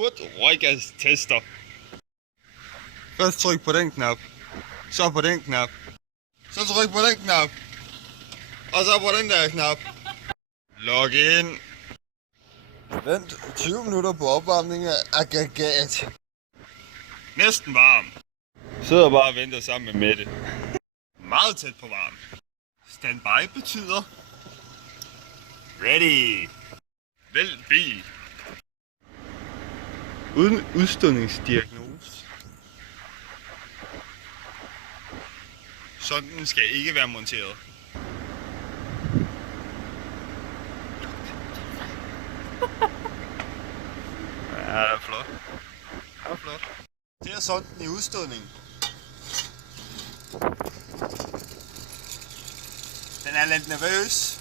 Røggas-tester. Først tryk på den knap, så på den knap, så tryk på den knap, og så på den der knap. Log in. Vent 20 minutter på opvarmning af aggregat. Næsten varm. Sidder bare og venter sammen med Mette. Meget tæt på varm. Standby betyder ready. Vælg bil. Uden udstødningsdiagnose. Sådan skal ikke være monteret. Ja, det er flot. Det er flot. Det er sådan i udstødning. Den er lidt nervøs.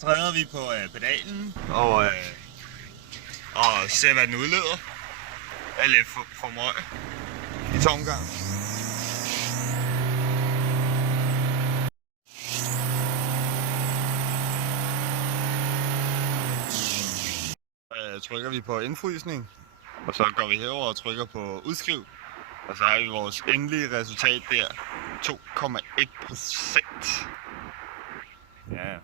Træder vi på pedalen og ser hvad den udleder. Det er lidt for meget i tomgang. Trykker vi på indfrysning, og så går vi herover og trykker på udskriv, og så har vi vores endelige resultat der, 2,1%. Ja.